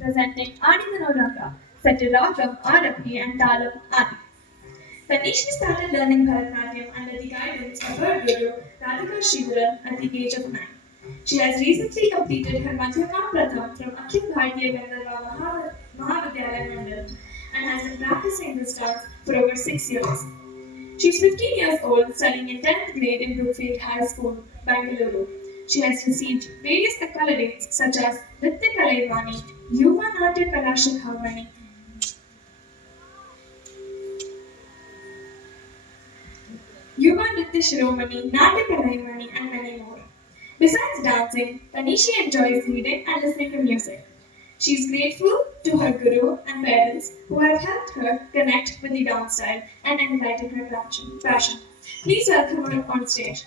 presenting Adi Raga, set to Ragam, Arapi, and Talam Adi. Tanishi started learning Bharatanatyam under the guidance of her guru, Radhika Sridharan, at the age of 9. She has recently completed her Madhyamam Pratham from Akhil Bharatiya Gandharva Mahavidyalaya Mandal and has been practicing this dance for over 6 years. She is 15 years old, studying in 10th grade in Brookfield High School, Bangalore. She has received various accolades such as Nitya Kalaivani, Yuva Natya Kalashikhavani, Yuva Nitya Shiromani, Natya Kalaivani, and many more. Besides dancing, Tanishi enjoys reading and listening to music. She is grateful to her guru and parents who have helped her connect with the dance style and enlighten her passion. Please welcome her on stage.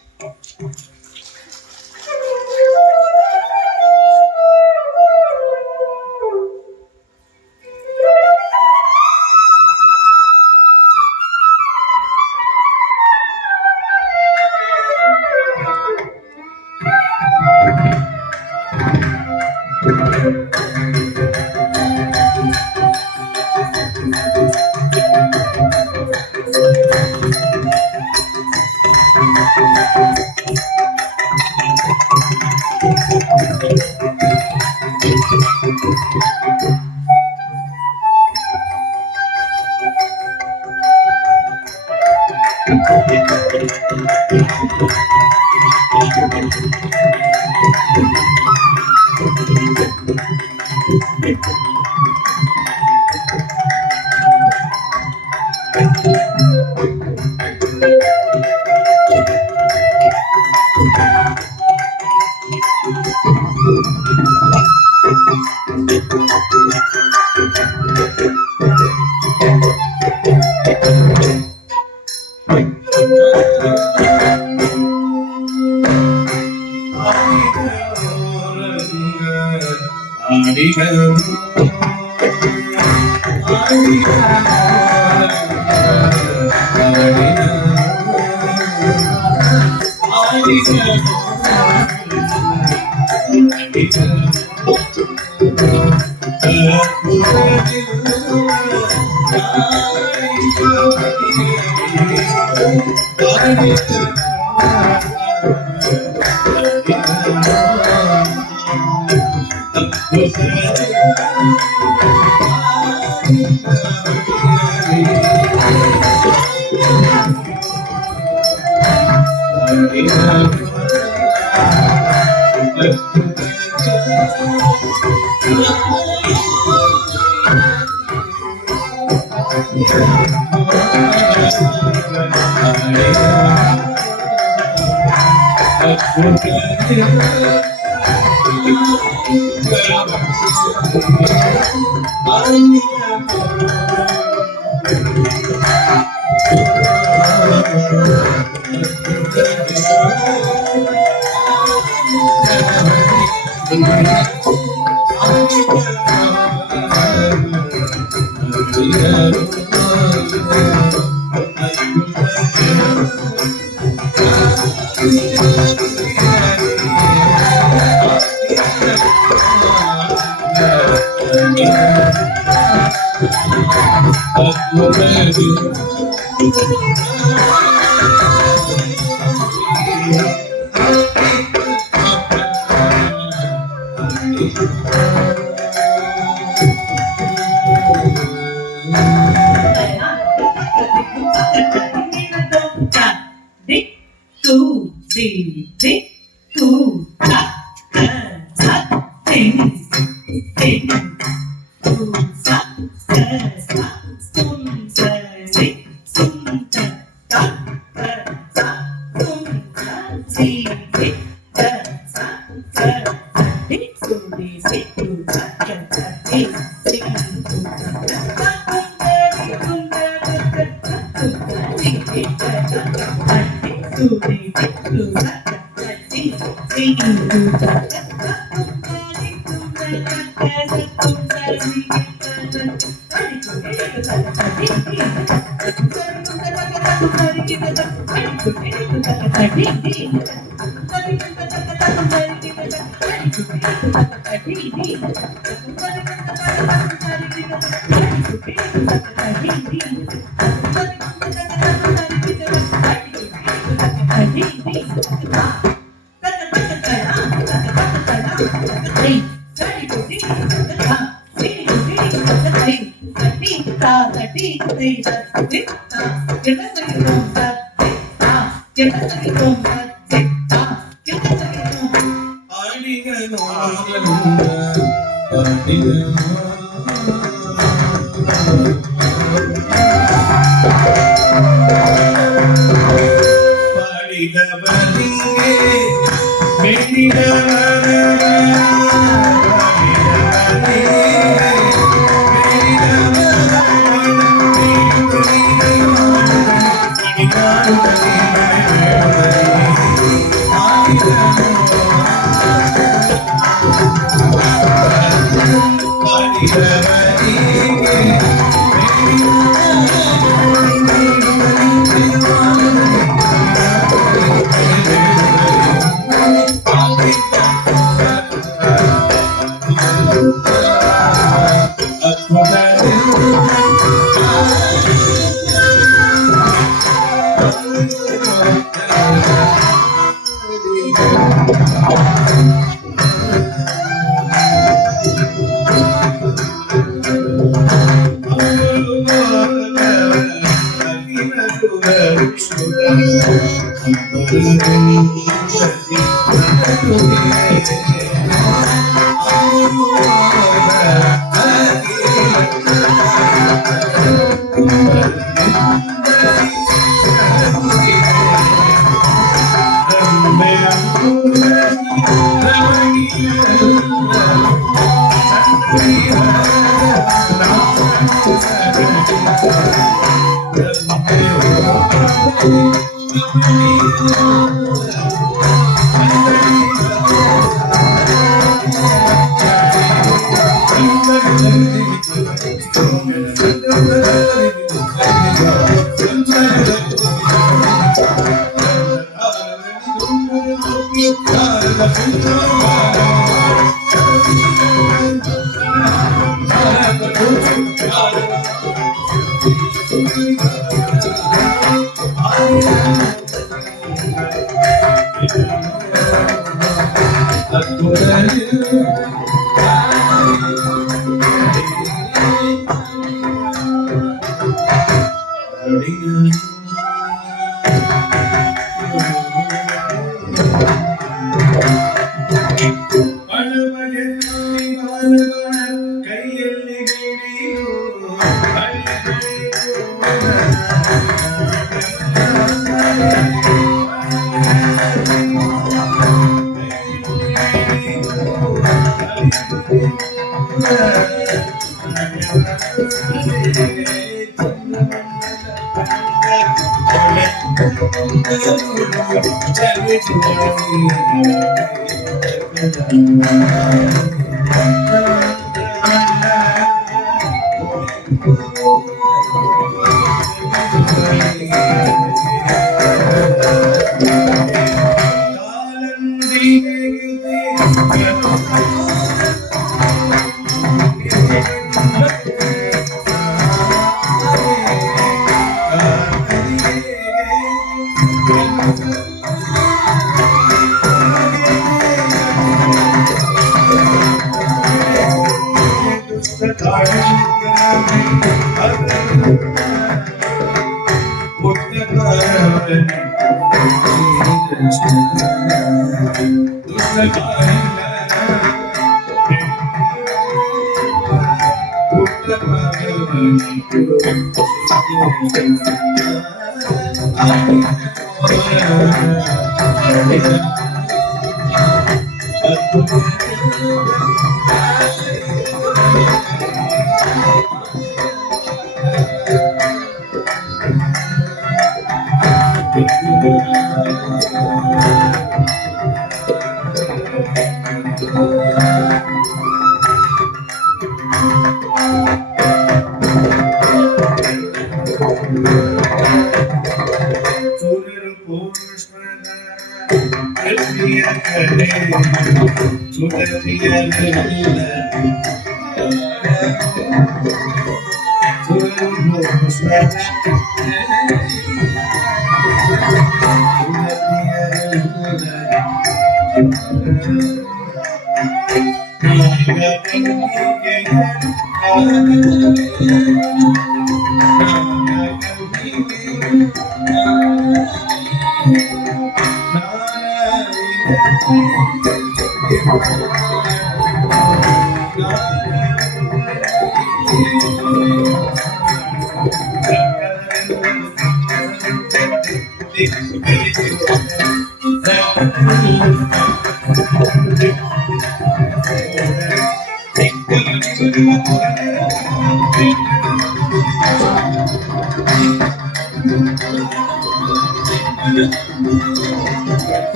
Thank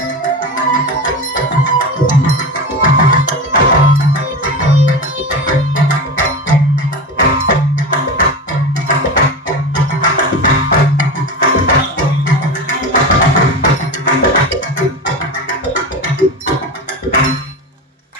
you.